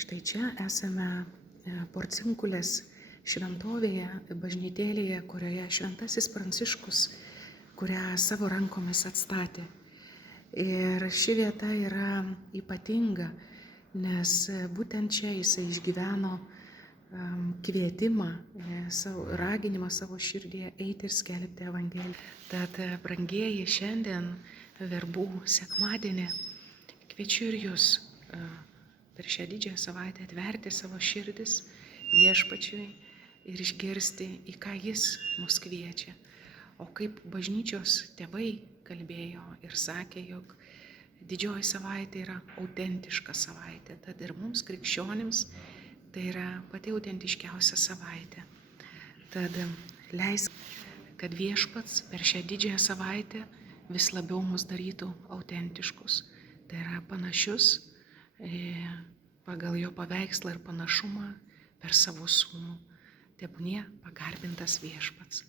Štai čia esame Porcinkulės šventovėje, bažnytėlėje, kurioje šventasis Pranciškus, kurią savo rankomis atstatė. Ir ši vieta yra ypatinga, nes būtent čia jisai išgyveno kvietimą, raginimą savo širdyje eiti ir skelbti Evangeliją. Tad, brangieji, šiandien verbų sekmadienį kviečiu ir jūs per šią didžiąją savaitę atverti savo širdis Viešpačiui ir išgirsti, į ką Jis mus kviečia. O kaip bažnyčios tėvai kalbėjo ir sakė, jog didžioji savaitė yra autentiška savaitė. Tad ir mums, krikščionims, tai yra pati autentiškiausia savaitė. Tad leisk, kad Viešpats per šią didžiąją savaitę vis labiau mus darytų autentiškus. Tai yra panašius pagal jo paveikslą ir panašumą per savo sūnų. Tebūnie pagarbintas Viešpats.